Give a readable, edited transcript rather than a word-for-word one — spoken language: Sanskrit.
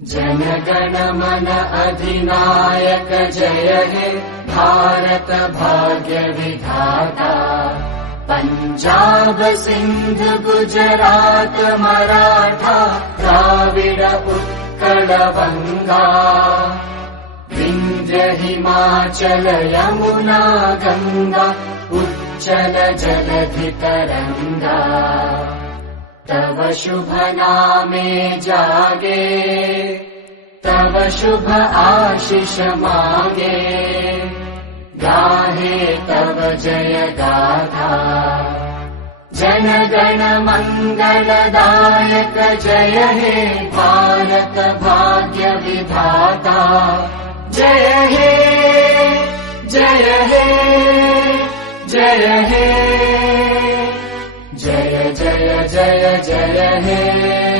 जनगण मन अधिनायक जय हे भारत भाग्य विधाता। पंजाब सिंध गुजरात मराठा द्राविड उत्कल बंगा। विंध्य हिमाचल यमुना गंगा उच्चल जलधि तरंगा। तव शुभ नामे जागे तव शुभ आशीष मागे। गाहे तव जय गाथा जन गण मंगलदायक जय हे भारत भाग्य विधाता। जय हे जय हे जय हे जय जय जय जय हे।